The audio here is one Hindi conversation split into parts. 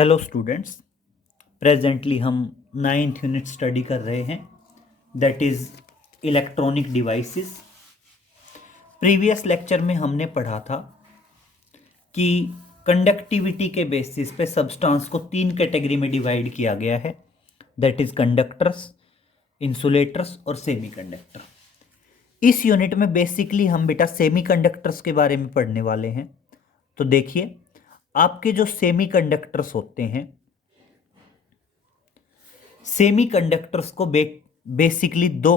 Hello students. प्रेजेंटली हम 9th यूनिट स्टडी कर रहे हैं, that is electronic devices. Previous lecture में हमने पढ़ा था कि कंडक्टिविटी के बेसिस पे सब्सटेंस को 3 कैटेगरी में डिवाइड किया गया है, दैट इज़ कंडक्टर्स, इंसुलेटर्स और सेमीकंडक्टर। इस यूनिट में बेसिकली हम बेटा सेमीकंडक्टर्स के बारे में पढ़ने वाले हैं। तो देखिए, आपके जो सेमीकंडक्टर्स होते हैं, सेमीकंडक्टर्स को बेसिकली दो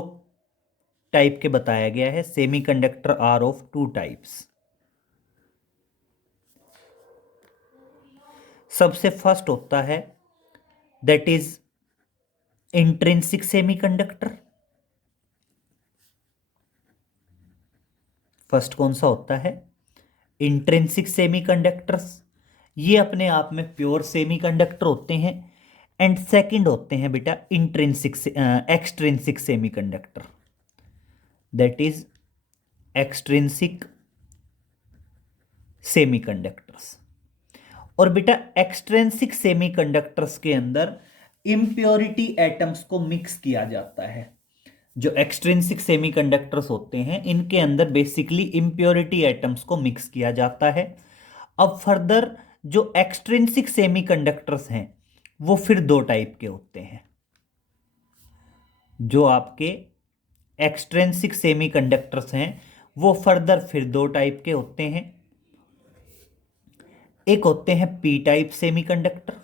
टाइप के बताया गया है। Semiconductor are of two types. सबसे फर्स्ट होता है that is intrinsic semiconductor. First कौन सा होता है? Intrinsic semiconductors. ये अपने आप में प्योर सेमीकंडक्टर होते हैं। एंड सेकंड होते हैं बेटा intrinsic extrinsic semiconductor, that is extrinsic semiconductors. और बेटा एक्सट्रिंसिक सेमीकंडक्टर्स के अंदर इम्प्योरिटी एटम्स को मिक्स किया जाता है। जो एक्सट्रिंसिक सेमीकंडक्टर्स होते हैं, इनके अंदर बेसिकली इम्प्योरिटी एटम्स को मिक्स किया जाता है। अब फर्दर जो एक्सट्रिंसिक सेमीकंडक्टर्स हैं वो फिर दो टाइप के होते हैं। जो आपके एक्सट्रिंसिक सेमीकंडक्टर्स हैं वो फर्दर फिर दो टाइप के होते हैं। एक होते हैं P type semiconductor,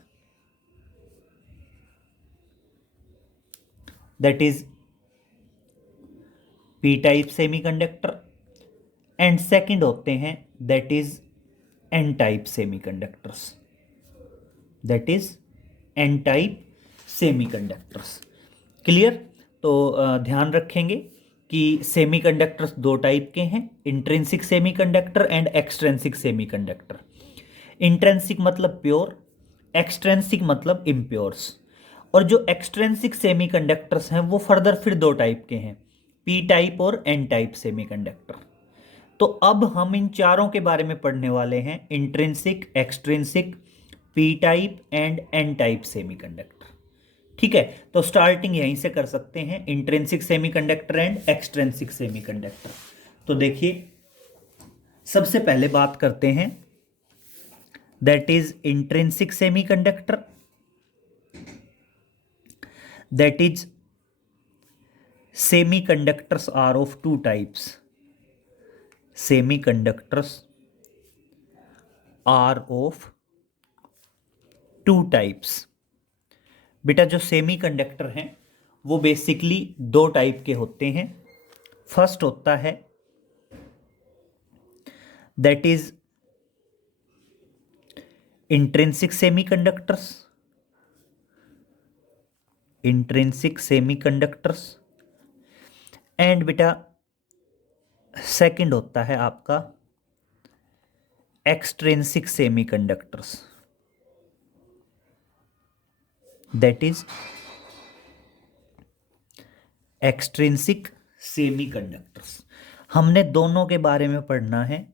that is P type semiconductor. And second होते हैं that is an type semiconductors, that is an type semiconductors. Clear? तो ध्यान रखेंगे कि सेमीकंडक्टर्स दो टाइप के हैं, intrinsic semiconductor and extrinsic semiconductor. Intrinsic मतलब प्योर, एक्सट्रिंसिक मतलब इम्प्योर्स। और जो एक्सट्रिंसिक सेमीकंडक्टर्स हैं वो फर्दर फिर दो टाइप के हैं, पी टाइप और एन टाइप सेमीकंडक्टर। तो अब हम इन चारों के बारे में पढ़ने वाले हैं, intrinsic, extrinsic, P type and N type semiconductor. ठीक है, तो स्टार्टिंग यहीं से कर सकते हैं, intrinsic semiconductor and extrinsic semiconductor. तो देखिए, सबसे पहले बात करते हैं that is intrinsic semiconductor. That is semiconductors are of two types. Semiconductors are of two types. बेटा जो सेमीकंडक्टर हैं वो बेसिकली दो टाइप के होते हैं। फर्स्ट होता है that is intrinsic semiconductors. Intrinsic semiconductors. And बेटा सेकंड होता है आपका extrinsic semiconductors, that is extrinsic semiconductors. हमने दोनों के बारे में पढ़ना है,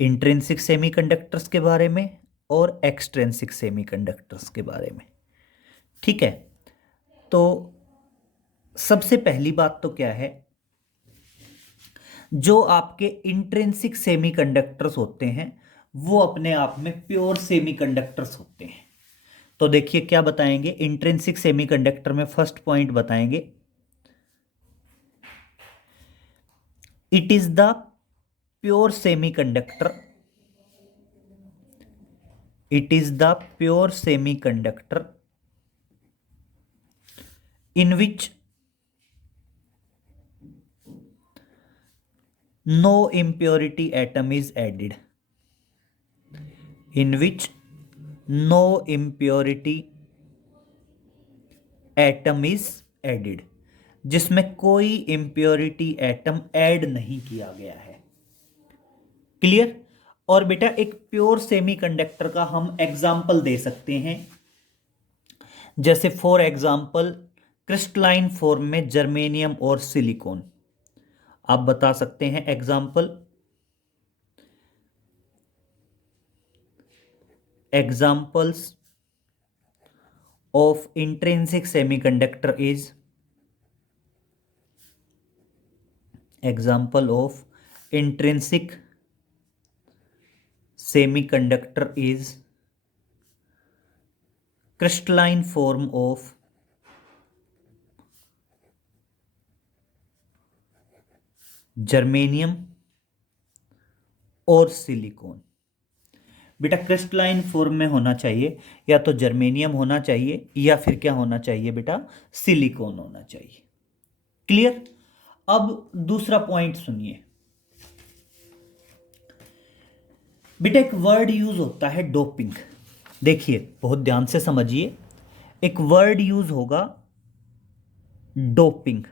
इंट्रिंसिक सेमीकंडक्टर्स के बारे में और एक्सट्रिंसिक सेमीकंडक्टर्स के बारे में। ठीक है, तो सबसे पहली बात तो क्या है, जो आपके इंट्रिंसिक सेमीकंडक्टर्स होते हैं वो अपने आप में प्योर सेमीकंडक्टर्स होते हैं। तो देखिए क्या बताएंगे इंट्रिंसिक सेमीकंडक्टर में, फर्स्ट पॉइंट बताएंगे, it is the pure semiconductor, it is the pure semiconductor in which no impurity atom is added, in which no impurity atom is added, जिसमें कोई impurity atom ऐड नहीं किया गया है। क्लियर? और बेटा एक प्योर सेमीकंडक्टर का हम एग्जाम्पल दे सकते हैं, जैसे फॉर एग्जाम्पल क्रिस्टलाइन फॉर्म में जर्मेनियम और सिलिकॉन। आप बता सकते हैं example, examples of intrinsic semiconductor is, example of intrinsic semiconductor is crystalline form of germanium और सिलिकॉन। बेटा क्रिस्टलाइन फॉर्म में होना चाहिए, या तो जर्मेनियम होना चाहिए या फिर क्या होना चाहिए बेटा, सिलिकॉन होना चाहिए। क्लियर। अब दूसरा पॉइंट सुनिए बेटा, एक वर्ड यूज होता है डोपिंग। देखिए बहुत ध्यान से समझिए, एक वर्ड यूज होगा डोपिंग।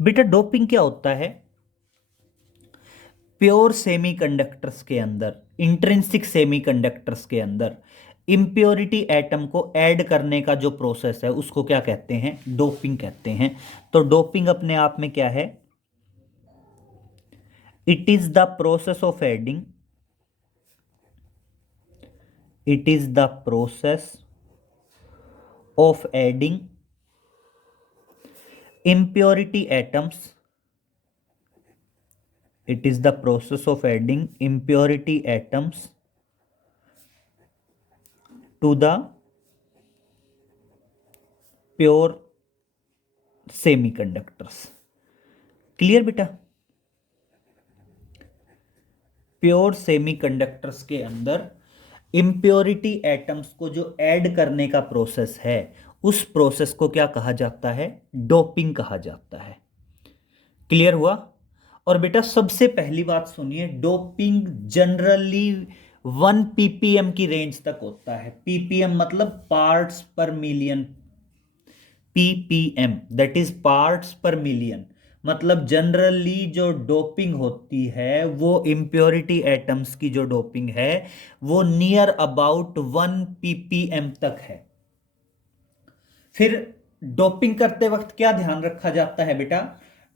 बेटा डोपिंग क्या होता है, प्योर सेमीकंडक्टर्स के अंदर, इंट्रिंसिक सेमीकंडक्टर्स के अंदर इम्प्योरिटी एटम को ऐड करने का जो प्रोसेस है उसको क्या कहते हैं, डोपिंग कहते हैं। तो डोपिंग अपने आप में क्या है, it is the process of adding, it is the process of adding impurity atoms, it is the process of adding impurity atoms to the pure semiconductors। Clear बेटा, प्योर सेमीकंडक्टर्स के अंदर इम्प्योरिटी एटम्स को जो ऐड करने का प्रोसेस है उस प्रोसेस को क्या कहा जाता है, डोपिंग कहा जाता है। क्लियर हुआ। और बेटा सबसे पहली बात सुनिए, डोपिंग जनरली 1 ppm की रेंज तक होता है। ppm मतलब पार्ट्स पर million, ppm that is parts पर मिलियन। मतलब जनरली जो डोपिंग होती है वो इम्प्योरिटी एटम्स की जो डोपिंग है वो नियर अबाउट 1 ppm तक है। फिर डोपिंग करते वक्त क्या ध्यान रखा जाता है बेटा,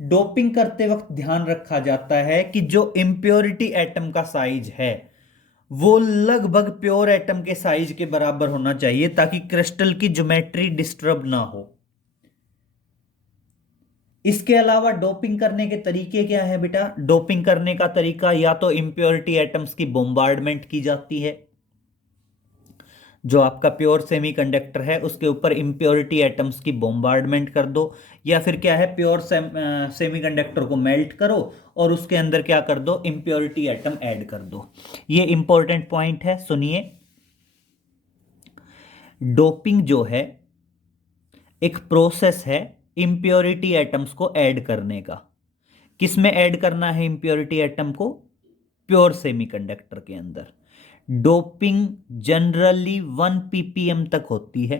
डोपिंग करते वक्त ध्यान रखा जाता है कि जो इम्प्योरिटी एटम का साइज है वो लगभग प्योर एटम के साइज के बराबर होना चाहिए ताकि क्रिस्टल की ज्योमेट्री डिस्टर्ब ना हो। इसके अलावा डोपिंग करने के तरीके क्या है बेटा, डोपिंग करने का तरीका या तो इम्प्योरिटी एटम्स की बोmbardment की जाती है, जो आपका प्योर सेमीकंडक्टर है उसके ऊपर इम्प्योरिटी एटम्स की बोmbardment कर दो, या फिर क्या है प्योर सेमीकंडक्टर को मेल्ट करो और उसके अंदर क्या कर दो, इम्प्योरिटी एटम ऐड कर दो। ये इंपॉर्टेंट पॉइंट है, सुनिए। डोपिंग जो है एक प्रोसेस है इम्प्योरिटी एटम्स को ऐड करने का। किस में ऐड करना है इम्प्योरिटी एटम को, प्योर सेमीकंडक्टर के अंदर। डोपिंग जनरली 1 ppm तक होती है।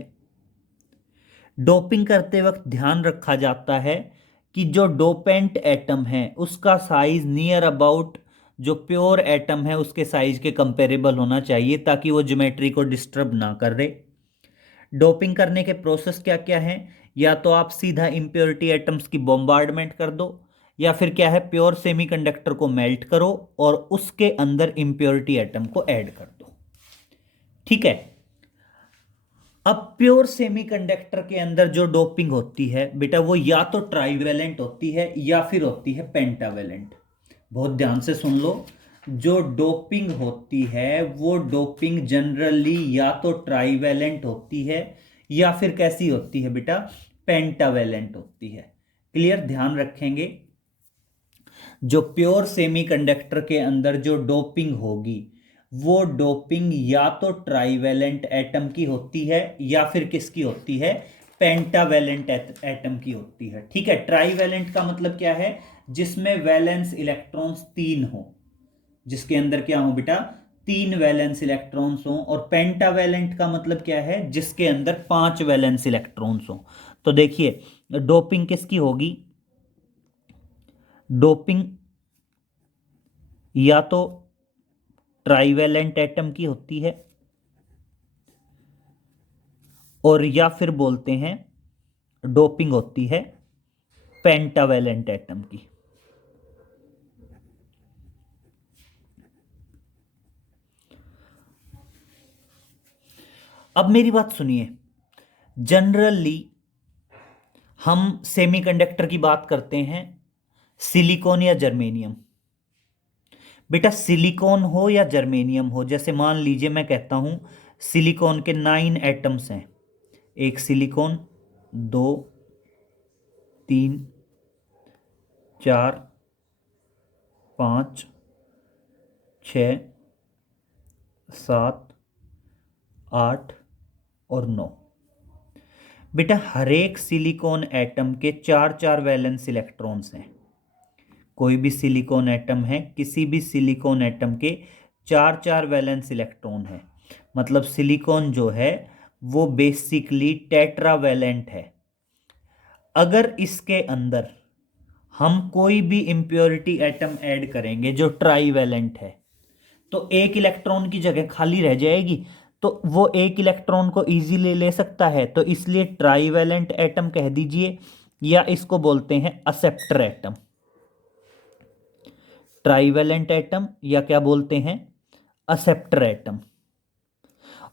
डोपिंग करते वक्त ध्यान रखा जाता है कि जो डोपेंट एटम है उसका साइज नियर अबाउट जो प्योर एटम है उसके साइज के कंपेरेबल होना चाहिए ताकि वो ज्योमेट्री को डिस्टर्ब ना करे। डोपिंग करने के प्रोसेस क्या क्या हैं, या तो आप सीधा इम्प्योरिटी एटम्स की बोmbardment कर दो, या फिर क्या है प्योर सेमीकंडक्टर को मेल्ट करो और उसके अंदर इम्प्योरिटी एटम को ऐड कर दो। ठीक है। अब प्योर सेमीकंडक्टर के अंदर जो डोपिंग होती है बेटा वो या तो ट्राइवेलेंट होती है या फिर होती है पेंटावेलेंट। बहुत ध्यान से सुन लो, जो डोपिंग होती है वो डोपिंग जनरली या तो ट्राइवेलेंट होती है या फिर कैसी होती है बेटा, पेंटावेलेंट होती है। क्लियर, ध्यान रखेंगे। जो प्योर सेमीकंडक्टर के अंदर जो डोपिंग होगी वो डोपिंग या तो ट्राइवेलेंट एटम की होती है या फिर किसकी होती है, पेंटावेलेंट एटम की होती है। ठीक है। ट्राइवेलेंट का मतलब क्या है, जिसमें वैलेंस इलेक्ट्रॉन्स 3 हो, जिसके अंदर क्या हो बेटा, 3 वैलेंस इलेक्ट्रॉन्स हो। और पेंटावेलेंट का मतलब क्या है, जिसके अंदर 5 वैलेंस इलेक्ट्रॉन्स हो। तो देखिए डोपिंग किसकी होगी, डोपिंग या तो ट्राइवेलेंट एटम की होती है और या फिर बोलते हैं डोपिंग होती है पेंटावेलेंट एटम की। अब मेरी बात सुनिए, जनरली हम सेमीकंडक्टर की बात करते हैं सिलिकॉन या जर्मेनियम। बेटा सिलिकॉन हो या जर्मेनियम हो, जैसे मान लीजिए मैं कहता हूं सिलिकॉन के 9 एटम्स हैं, एक सिलिकॉन, 2, 3, 4, 5, 6, 7, 8 और 9। बेटा हर एक सिलिकॉन एटम के 4 वैलेंस इलेक्ट्रॉन्स हैं। कोई भी सिलिकॉन एटम है, किसी भी सिलिकॉन एटम के 4 वैलेंस इलेक्ट्रॉन है। मतलब सिलिकॉन जो है वो बेसिकली टेट्रावैलेंट है। अगर इसके अंदर हम कोई भी इम्प्योरिटी एटम ऐड करेंगे जो ट्राईवैलेंट है, तो एक इलेक्ट्रॉन की जगह खाली रह जाएगी, तो वो एक इलेक्ट्रॉन को इजीली ले सकता है, तो इसलिए ट्राईवैलेंट एटम कह दीजिए, या इसको बोलते हैं एक्सेप्टर एटम। ट्राईवैलेंट एटम या क्या बोलते हैं, एक्सेप्टर एटम।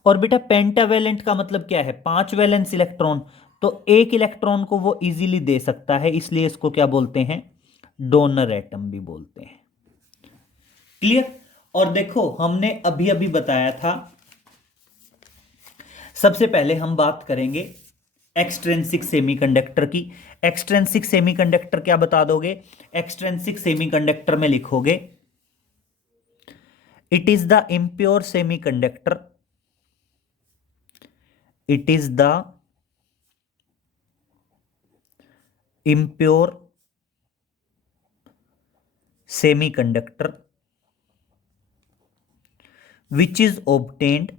और बेटा पेंटावैलेंट का मतलब क्या है, 5 वैलेंस इलेक्ट्रॉन, तो एक इलेक्ट्रॉन को वो इजीली दे सकता है, इसलिए इसको क्या बोलते हैं, डोनर एटम भी बोलते हैं। क्लियर। और देखो हमने अभी अभी बताया था, सबसे पहले हम बात करेंगे एक्सट्रिंसिक सेमीकंडक्टर की। एक्सट्रिंसिक सेमीकंडक्टर क्या बता दोगे, एक्सट्रिंसिक सेमीकंडक्टर में लिखोगे it is the impure semiconductor, it is the impure semiconductor which is obtained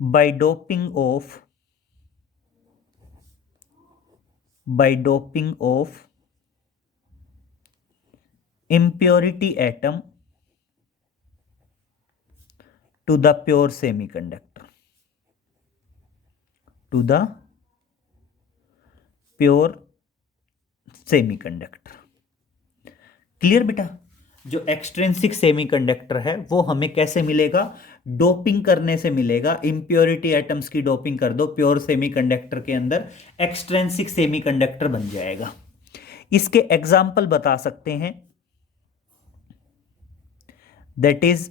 by doping of impurity atom to the pure semiconductor, to the pure semiconductor। Clear बेटा। जो एक्सट्रिंसिक सेमीकंडक्टर है वो हमें कैसे मिलेगा, डोपिंग करने से मिलेगा। इंप्योरिटी एटम्स की डोपिंग कर दो प्योर सेमीकंडक्टर के अंदर, एक्सट्रिंसिक सेमीकंडक्टर बन जाएगा। इसके एग्जाम्पल बता सकते हैं, that is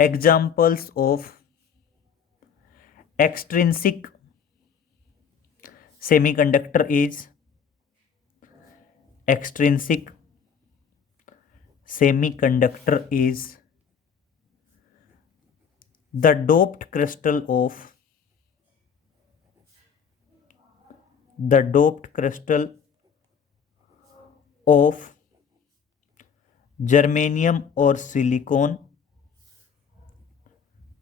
examples of extrinsic semiconductor is extrinsic semiconductor is the doped crystal of germanium or silicon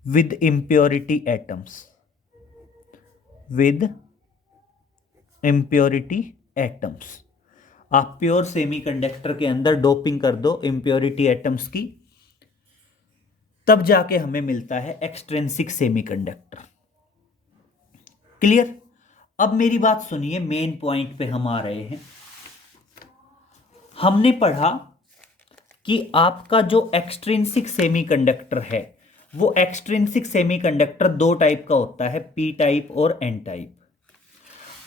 with impurity atoms, with impurity atoms। आप प्योर सेमीकंडक्टर के अंदर डोपिंग कर दो इंप्योरिटी एटम्स की, तब जाके हमें मिलता है एक्सट्रिंसिक सेमीकंडक्टर। क्लियर। अब मेरी बात सुनिए, मेन पॉइंट पे हम आ रहे हैं। हमने पढ़ा कि आपका जो एक्सट्रिंसिक सेमीकंडक्टर है, वो एक्सट्रिंसिक सेमीकंडक्टर 2 टाइप का होता है, पी टाइप और एन टाइप।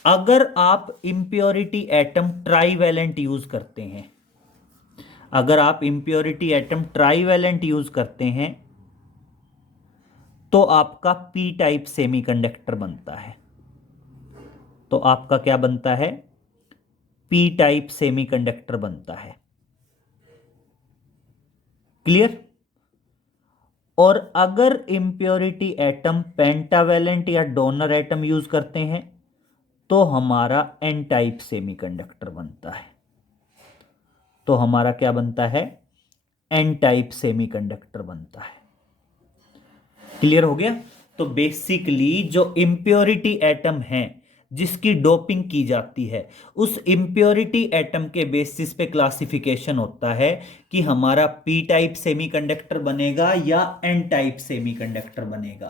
अगर आप इंप्योरिटी एटम ट्राईवैलेंट यूज करते हैं, अगर आप इंप्योरिटी एटम ट्राईवैलेंट यूज करते हैं, तो आपका पी टाइप सेमीकंडक्टर बनता है। तो आपका क्या बनता है, पी टाइप सेमीकंडक्टर बनता है। क्लियर। और अगर इंप्योरिटी एटम पेंटावैलेंट या डोनर एटम यूज करते हैं, तो हमारा एन टाइप सेमीकंडक्टर बनता है। तो हमारा क्या बनता है, एन टाइप सेमीकंडक्टर बनता है। क्लियर हो गया। तो बेसिकली जो इंप्योरिटी एटम है जिसकी डोपिंग की जाती है, उस इंप्योरिटी एटम के बेसिस पे क्लासिफिकेशन होता है कि हमारा पी टाइप सेमीकंडक्टर बनेगा या एन टाइप सेमीकंडक्टर बनेगा।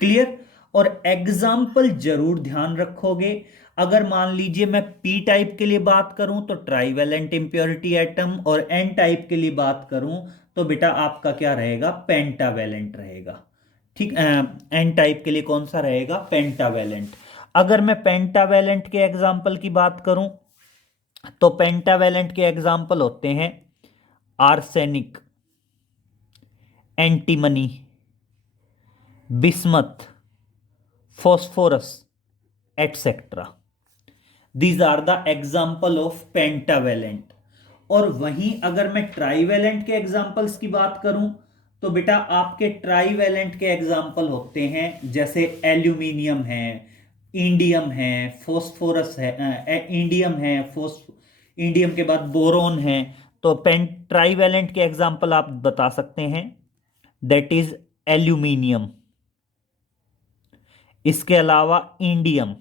क्लियर। और एग्जाम्पल जरूर ध्यान रखोगे, अगर मान लीजिए मैं पी टाइप के लिए बात करूं तो ट्राईवैलेंट इंप्योरिटी एटम, और एन टाइप के लिए बात करूं तो बेटा आपका क्या रहेगा, पेंटावैलेंट रहेगा। ठीक, एन टाइप के लिए कौन सा रहेगा, पेंटावैलेंट। अगर मैं पेंटावैलेंट के एग्जाम्पल की बात करूं तो पेंटावैलेंट के एग्जाम्पल होते हैं arsenic, antimony, bismuth, phosphorus, etc. These are the example of pentavalent। और वहीं अगर मैं ट्राईवैलेंट के एग्जाम्पल्स की बात करूं तो बेटा आपके ट्राईवैलेंट के एग्जाम्पल होते हैं जैसे एल्यूमिनियम है, इंडियम है, फोस्फोरस है, इंडियम है, इंडियम के बाद बोरोन है। तो पेंट ट्राईवैलेंट के एग्जाम्पल आप बता सकते हैं, दैट इज एल्यूमिनियम, इसके अलावा इंडियम,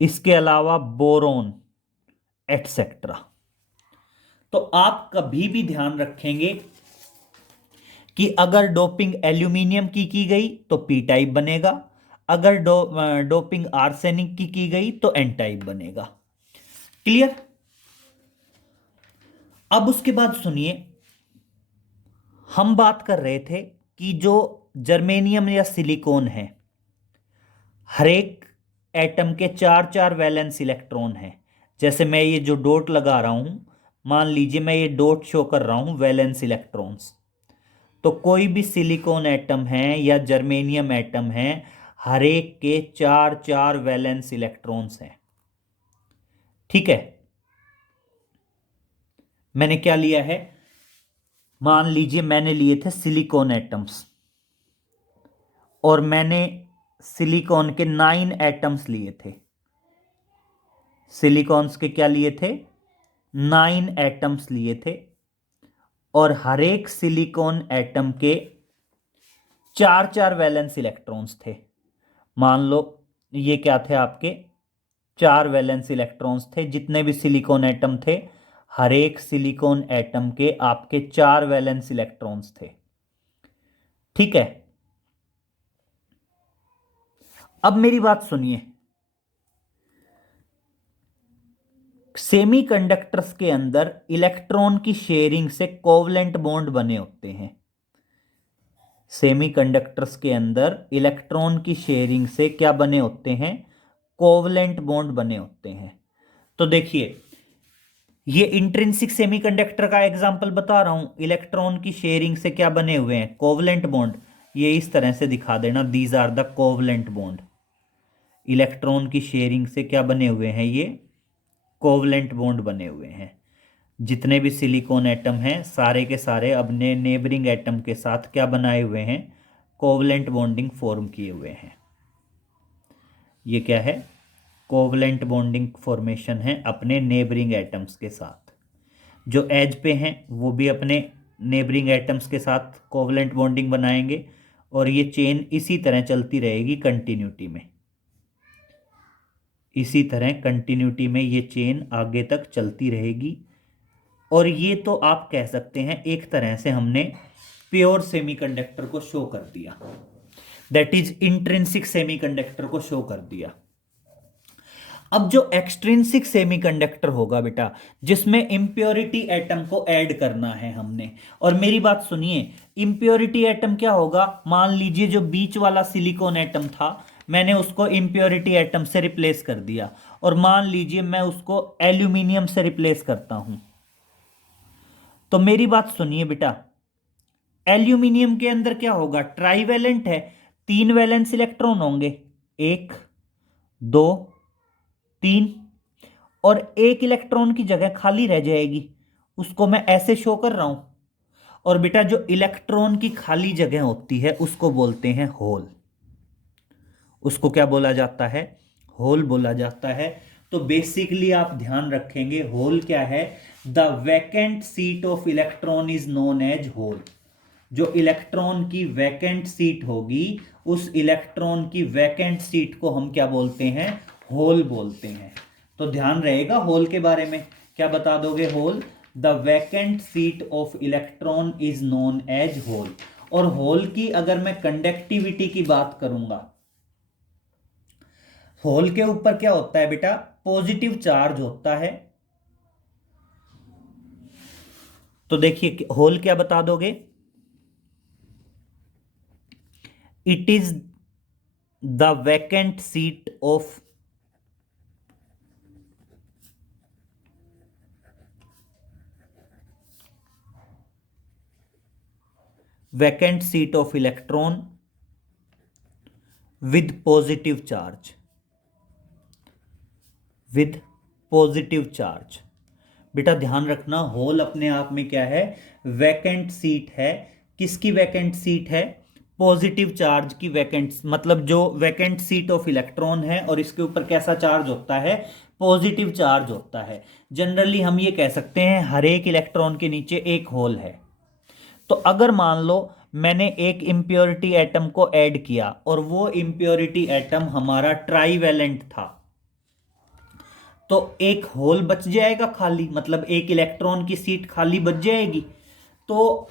इसके अलावा बोरोन, एटसेट्रा। तो आप कभी भी ध्यान रखेंगे कि अगर डोपिंग एल्यूमिनियम की गई तो पी टाइप बनेगा, अगर डोपिंग आर्सेनिक की गई तो एन टाइप बनेगा। क्लियर। अब उसके बाद सुनिए, हम बात कर रहे थे कि जो जर्मेनियम या सिलिकॉन है, हर एक एटम के चार चार वैलेंस इलेक्ट्रॉन हैं। जैसे मैं ये जो डॉट लगा रहा हूं, मान लीजिए मैं ये डॉट शो कर रहा हूं वैलेंस इलेक्ट्रॉन्स, तो कोई भी सिलिकॉन एटम है या जर्मेनियम एटम है, हर एक के चार चार वैलेंस इलेक्ट्रॉन्स हैं। ठीक है, मैंने क्या लिया है, मान लीजिए मैंने लिए थे सिलिकॉन एटम्स, और मैंने सिलिकॉन के 9 एटम्स लिए थे। सिलिकॉन्स के क्या लिए थे, 9 एटम्स लिए थे, और हर एक सिलिकॉन एटम के चार चार वैलेंस इलेक्ट्रॉन्स थे। मान लो ये क्या थे, आपके 4 वैलेंस इलेक्ट्रॉन्स थे। जितने भी सिलिकॉन एटम थे, हर एक सिलिकॉन एटम के आपके 4 वैलेंस इलेक्ट्रॉन्स थे। ठीक है, अब मेरी बात सुनिए, सेमीकंडक्टर्स के अंदर इलेक्ट्रॉन की शेयरिंग से कोवलेंट बॉन्ड बने होते हैं। सेमीकंडक्टर्स के अंदर इलेक्ट्रॉन की शेयरिंग से क्या बने होते हैं, कोवलेंट बॉन्ड बने होते हैं। तो देखिए, ये इंट्रिंसिक सेमीकंडक्टर का एग्जांपल बता रहा हूं, इलेक्ट्रॉन की शेयरिंग से क्या बने हुए हैं, कोवलेंट बॉन्ड। ये इस तरह से दिखा देना, these are the covalent bond. Electron की शेयरिंग से क्या बने हुए हैं, ये कोवलेंट बॉन्ड बने हुए हैं। जितने भी सिलिकॉन एटम हैं, सारे के सारे अपने नेबरिंग एटम के साथ क्या बनाए हुए हैं, कोवलेंट बॉन्डिंग फॉर्म किए हुए हैं। ये क्या है, कोवलेंट बॉन्डिंग फॉर्मेशन है अपने नेबरिंग एटम्स के साथ। जो एज पे हैं वो भी अपने नेबरिंग एटम्स के साथ कोवलेंट बॉन्डिंग बनाएंगे, और ये चेन इसी तरह चलती रहेगी कंटिन्यूटी में। इसी तरह कंटिन्यूटी में ये चेन आगे तक चलती रहेगी। और ये तो आप कह सकते हैं एक तरह से हमने प्योर सेमीकंडक्टर को शो कर दिया, दैट इज इंट्रिंसिक सेमीकंडक्टर को शो कर दिया। अब जो एक्सट्रिंसिक सेमीकंडक्टर होगा बेटा, जिसमें इंप्योरिटी एटम को ऐड करना है हमने। और मेरी बात सुनिए, इंप्योरिटी एटम क्या होगा, मान लीजिए जो बीच वाला सिलिकॉन एटम था, मैंने उसको इंप्योरिटी एटम से रिप्लेस कर दिया, और मान लीजिए मैं उसको एल्यूमिनियम से रिप्लेस करता हूं। तो मेरी बात सुनिए बेटा, एल्यूमिनियम के अंदर क्या होगा, ट्राईवैलेंट है, 3 वैलेंस इलेक्ट्रॉन होंगे, 1 2 3, और एक इलेक्ट्रॉन की जगह खाली रह जाएगी, उसको मैं ऐसे शो कर रहा हूं। और बेटा जो इलेक्ट्रॉन की खाली जगह होती है उसको बोलते हैं होल। उसको क्या बोला जाता है, होल बोला जाता है। तो बेसिकली आप ध्यान रखेंगे, होल क्या है, the vacant seat of electron is known as hole. जो इलेक्ट्रॉन की वैकेंट सीट होगी, उस इलेक्ट्रॉन की वैकेंट सीट को हम क्या बोलते हैं, होल बोलते हैं। तो ध्यान रहेगा होल के बारे में, क्या बता दोगे, hole, the vacant seat of electron is known as hole. और होल की अगर मैं कंडक्टिविटी की बात करूंगा, होल के ऊपर क्या होता है बेटा, पॉजिटिव चार्ज होता है। तो देखिए होल क्या बता दोगे, it is the vacant seat of electron with positive charge, with positive charge. बेटा ध्यान रखना, होल अपने आप में क्या है, वैकेंट सीट है। किसकी वैकेंट सीट है, पॉजिटिव चार्ज की वैकेंट, मतलब जो वैकेंट सीट ऑफ इलेक्ट्रॉन है और इसके ऊपर कैसा चार्ज होता है, पॉजिटिव चार्ज होता है। जनरली हम ये कह सकते हैं हर एक इलेक्ट्रॉन के नीचे एक होल है। तो अगर मान लो मैंने एक इम्प्योरिटी एटम को ऐड किया और वो इम्प्योरिटी एटम हमारा ट्राईवैलेंट था, तो एक होल बच जाएगा खाली, मतलब एक इलेक्ट्रॉन की सीट खाली बच जाएगी। तो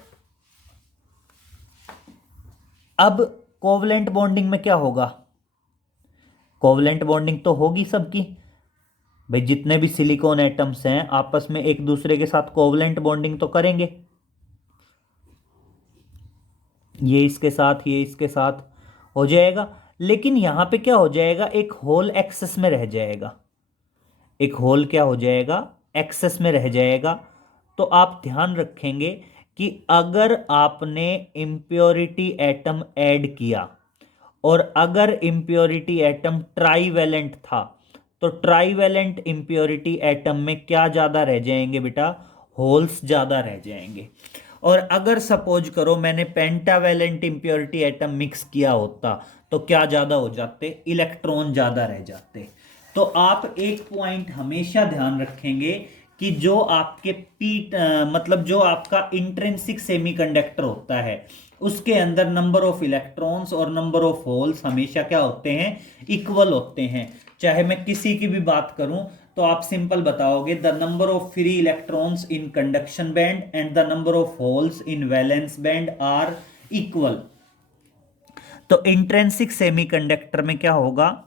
अब कोवलेंट बॉन्डिंग में क्या होगा, कोवलेंट बॉन्डिंग तो होगी सबकी। भाई जितने भी सिलिकॉन एटम्स हैं आपस में एक दूसरे के साथ कोवलेंट बॉन्डिंग तो करेंगे, ये इसके साथ ये इसके साथ हो जाएगा। लेकिन यहां पे क्या हो जाएगा, एक होल एक्सेस में रह जाएगा, एक होल क्या हो जाएगा, एक्सेस में रह जाएगा। तो आप ध्यान रखेंगे कि अगर आपने इम्प्योरिटी एटम ऐड किया और अगर इम्प्योरिटी एटम ट्राईवैलेंट था, तो ट्राईवैलेंट इम्प्योरिटी एटम में क्या ज़्यादा रह जाएंगे बेटा, होल्स ज़्यादा रह जाएंगे। और अगर सपोज करो मैंने पेंटावैलेंट इम्प्योरिटी एटम मिक्स किया होता, तो क्या ज़्यादा हो जाते, इलेक्ट्रॉन ज़्यादा रह जाते। तो आप एक पॉइंट हमेशा ध्यान रखेंगे कि जो आपके मतलब जो आपका इंट्रिंसिक सेमीकंडक्टर होता है उसके अंदर नंबर ऑफ इलेक्ट्रॉन्स और नंबर ऑफ होल्स हमेशा क्या होते हैं, इक्वल होते हैं। चाहे मैं किसी की भी बात करूं तो आप सिंपल बताओगे the number of free electrons in conduction band and the number of holes in valence band are equal. तो इंट्रिंसिक सेमीकंडक्टर में क्या होगा,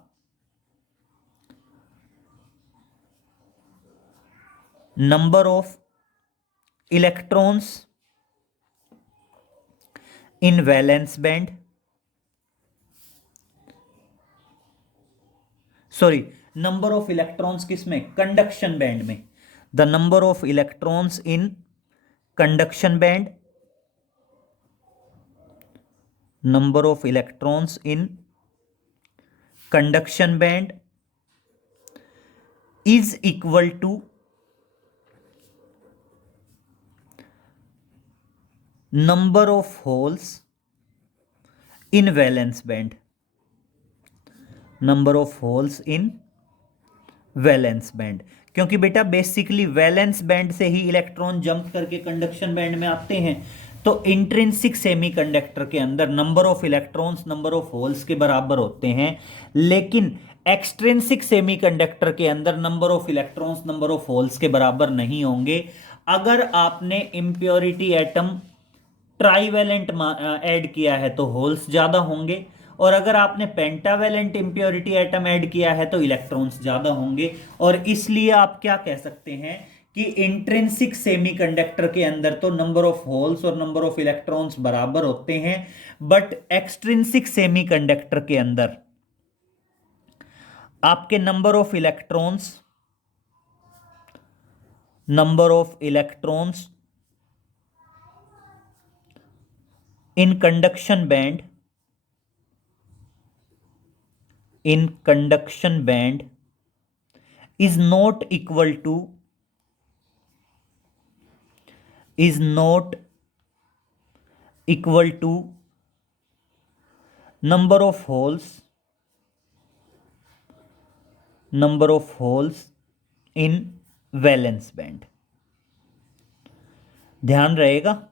number of electrons in valence band, sorry number of electrons किसमें, कंडक्शन बैंड में, the number of electrons in conduction band, number of electrons in conduction band is equal to number of holes in valence band, number of holes in valence band. क्योंकि बेटा बेसिकली वैलेंस बैंड से ही इलेक्ट्रॉन जंप करके कंडक्शन बैंड में आते हैं। तो इंट्रिंसिक सेमीकंडक्टर के अंदर number of electrons number of holes के बराबर होते हैं, लेकिन एक्सट्रिंसिक सेमीकंडक्टर के अंदर number of electrons number of holes के बराबर नहीं होंगे। अगर आपने इम्प्योरिटी एटम ट्राईवैलेंट ऐड किया है तो होल्स ज्यादा होंगे, और अगर आपने पेंटावैलेंट इम्प्योरिटी एटम ऐड किया है तो इलेक्ट्रॉन्स ज्यादा होंगे। और इसलिए आप क्या कह सकते हैं कि इंट्रिंसिक सेमीकंडक्टर के अंदर तो नंबर ऑफ होल्स और नंबर ऑफ इलेक्ट्रॉन्स बराबर होते हैं, बट एक्सट्रिंसिक सेमीकंडक्टर के अंदर आपके number of electrons in conduction band is not equal to number of holes in valence band। ध्यान रहेगा,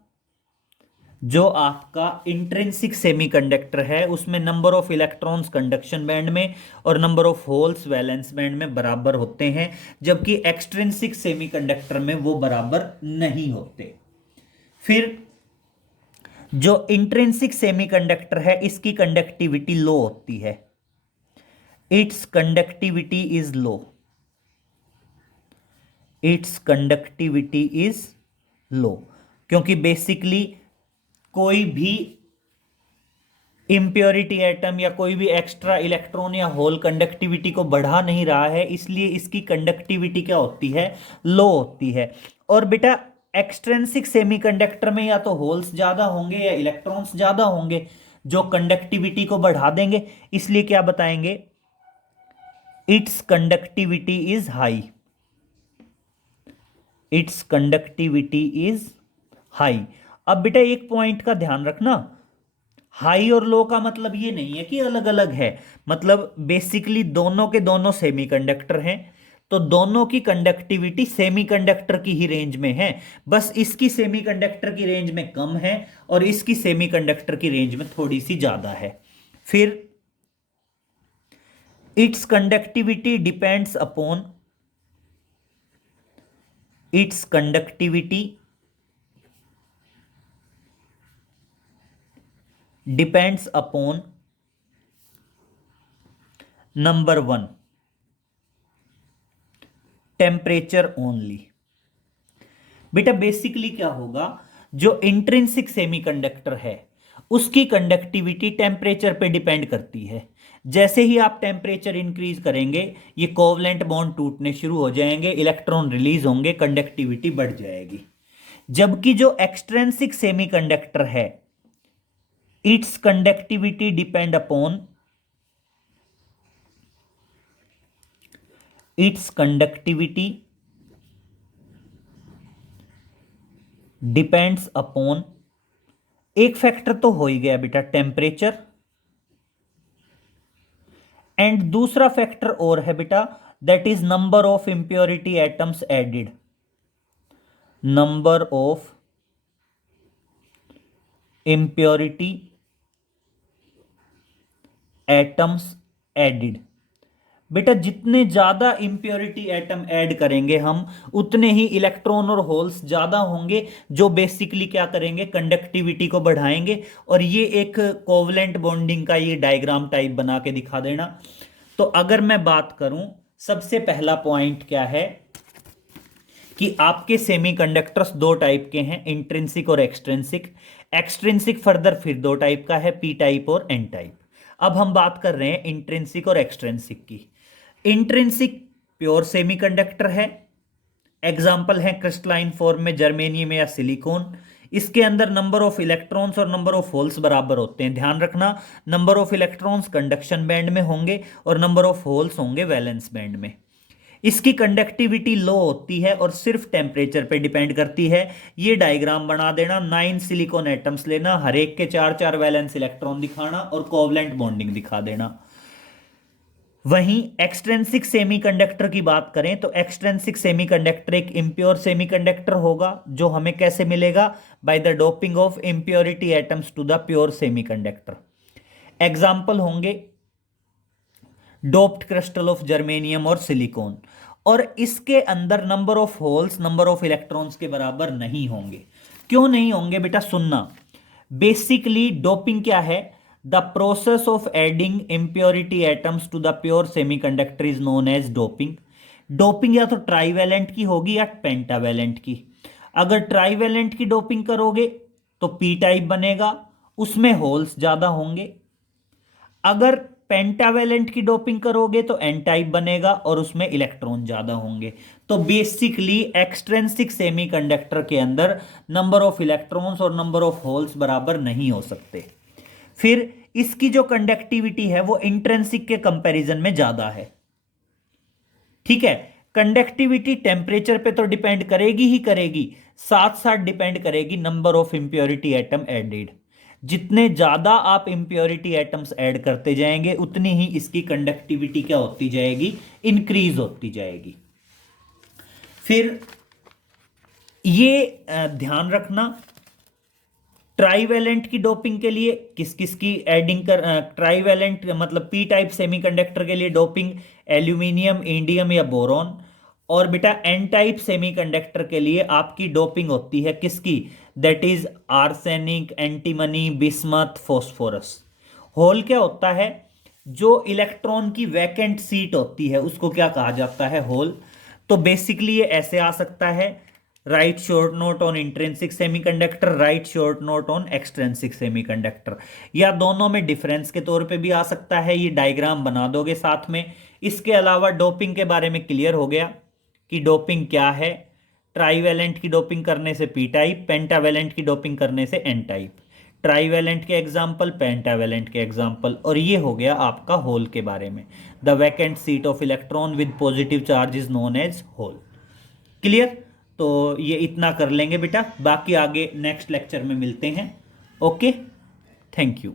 जो आपका इंट्रिंसिक सेमीकंडक्टर है उसमें number of electrons conduction band में और number of holes valence band में बराबर होते हैं, जबकि एक्सट्रिंसिक सेमीकंडक्टर में वो बराबर नहीं होते। फिर जो इंट्रिंसिक सेमीकंडक्टर है इसकी कंडक्टिविटी लो होती है, it's conductivity is low, it's conductivity is low, क्योंकि बेसिकली कोई भी इम्प्योरिटी एटम या कोई भी एक्स्ट्रा इलेक्ट्रॉन या होल कंडक्टिविटी को बढ़ा नहीं रहा है, इसलिए इसकी कंडक्टिविटी क्या होती है, लो होती है। और बेटा एक्सट्रेंसिक सेमीकंडक्टर में या तो होल्स ज्यादा होंगे या इलेक्ट्रॉन्स ज्यादा होंगे जो कंडक्टिविटी को बढ़ा देंगे, इसलिए क्या बताएंगे, it's conductivity is high, it's conductivity is high. अब बेटा एक पॉइंट का ध्यान रखना, हाई और लो का मतलब ये नहीं है कि अलग अलग है, मतलब बेसिकली दोनों के दोनों सेमीकंडक्टर हैं, तो दोनों की कंडक्टिविटी सेमीकंडक्टर की ही रेंज में है, बस इसकी सेमीकंडक्टर की रेंज में कम है और इसकी सेमीकंडक्टर की रेंज में थोड़ी सी ज्यादा है। फिर it's conductivity depends upon, it's conductivity depends upon number 1 temperature only. बेटा बेसिकली क्या होगा, जो इंट्रिंसिक सेमीकंडक्टर है उसकी कंडक्टिविटी टेम्परेचर पे डिपेंड करती है। जैसे ही आप टेम्परेचर इंक्रीज करेंगे ये कोवलेंट बॉन्ड टूटने शुरू हो जाएंगे, इलेक्ट्रॉन रिलीज होंगे, कंडक्टिविटी बढ़ जाएगी। जबकि जो एक्सट्रेंसिक सेमीकंडक्टर है it's conductivity depend upon, it's conductivity depends upon, एक फैक्टर तो हो ही गया बेटा टेम्परेचर, एंड दूसरा फैक्टर और है बेटा that is number of impurity atoms added, number of impurity atoms added. बेटा जितने ज्यादा इंप्योरिटी एटम ऐड करेंगे हम उतने ही इलेक्ट्रॉन और होल्स ज्यादा होंगे जो बेसिकली क्या करेंगे, कंडक्टिविटी को बढ़ाएंगे। और ये एक कोवलेंट बॉन्डिंग का ये डायग्राम टाइप बना के दिखा देना। तो अगर मैं बात करूं, सबसे पहला पॉइंट क्या है कि आपके सेमीकंडक्टर्स दो टाइप के हैं, इंट्रिंसिक और एक्सट्रिंसिक। एक्सट्रिंसिक फर्दर फिर दो टाइप का है, पी टाइप और एन टाइप। अब हम बात कर रहे हैं इंट्रिंसिक और एक्सट्रिंसिक की। इंट्रिंसिक प्योर सेमीकंडक्टर है, एग्जाम्पल है क्रिस्टलाइन फॉर्म में जर्मेनियम या सिलिकॉन। इसके अंदर नंबर ऑफ इलेक्ट्रॉन्स और नंबर ऑफ होल्स बराबर होते हैं। ध्यान रखना, number of electrons conduction band में होंगे और नंबर ऑफ होल्स होंगे वैलेंस बैंड में। इसकी कंडक्टिविटी लो होती है और सिर्फ टेम्परेचर पे डिपेंड करती है। ये डायग्राम बना देना, 9 सिलिकॉन एटम्स लेना, हर एक के 4-4 वैलेंस इलेक्ट्रॉन दिखाना और कोवलेंट बॉन्डिंग दिखा देना। वहीं एक्सट्रेंसिक सेमीकंडक्टर की बात करें तो एक्सट्रेंसिक सेमीकंडक्टर एक इम्प्योर सेमीकंडक्टर होगा जो हमें कैसे मिलेगा, by the doping of impurity atoms to the pure semiconductor. Example होंगे डोप्ड क्रिस्टल ऑफ जर्मेनियम और सिलिकॉन। और इसके अंदर number of holes number of electrons के बराबर नहीं होंगे। क्यों नहीं होंगे बेटा, सुनना। बेसिकली डोपिंग क्या है, the process of adding impurity atoms to the pure semiconductor is known as doping. Doping या तो ट्राईवैलेंट की होगी या पेंटावैलेंट की। अगर ट्राईवैलेंट की डोपिंग करोगे तो पी टाइप बनेगा, उसमें होल्स ज्यादा होंगे। अगर पेंटावैलेंट की डोपिंग करोगे तो एन टाइप बनेगा और उसमें इलेक्ट्रॉन ज्यादा होंगे। तो बेसिकली एक्सट्रेंसिक सेमीकंडक्टर के अंदर नंबर ऑफ इलेक्ट्रॉन्स और नंबर ऑफ होल्स बराबर नहीं हो सकते। फिर इसकी जो कंडक्टिविटी है वो इंट्रिंसिक के कंपैरिजन में ज्यादा है। ठीक है, कंडक्टिविटी टेम्परेचर पे तो डिपेंड करेगी ही करेगी, साथ साथ डिपेंड करेगी number of impurity atom added. जितने ज्यादा आप इंप्योरिटी एटम्स ऐड करते जाएंगे उतनी ही इसकी कंडक्टिविटी क्या होती जाएगी, इंक्रीज होती जाएगी। फिर ये ध्यान रखना, ट्राईवैलेंट की डोपिंग के लिए किस किस की एडिंग कर, ट्राईवैलेंट मतलब पी टाइप सेमीकंडक्टर के लिए डोपिंग एल्यूमिनियम, इंडियम या बोरॉन। और बेटा एन टाइप सेमीकंडक्टर के लिए आपकी डोपिंग होती है किसकी, that is arsenic, antimony, bismuth, phosphorus. Hole क्या होता है, जो इलेक्ट्रॉन की वैकेंट सीट होती है उसको क्या कहा जाता है? होल। तो बेसिकली ये ऐसे आ सकता है, right short note on intrinsic semiconductor, right short note on extrinsic semiconductor, या दोनों में डिफरेंस के तौर पे भी आ सकता है। ये डायग्राम बना दोगे साथ में। इसके अलावा डोपिंग के बारे में क्लियर हो गया कि डोपिंग क्या है। ट्राईवैलेंट की डोपिंग करने से पी टाइप, पेंटावैलेंट की डोपिंग करने से एन टाइप। ट्राईवैलेंट के एग्जाम्पल, पेंटावैलेंट के एग्जाम्पल, और ये हो गया आपका होल के बारे में। The vacant seat of electron with positive charge is known as hole. Clear? तो ये इतना कर लेंगे बेटा, बाकी आगे नेक्स्ट लेक्चर में मिलते हैं। Okay, thank you.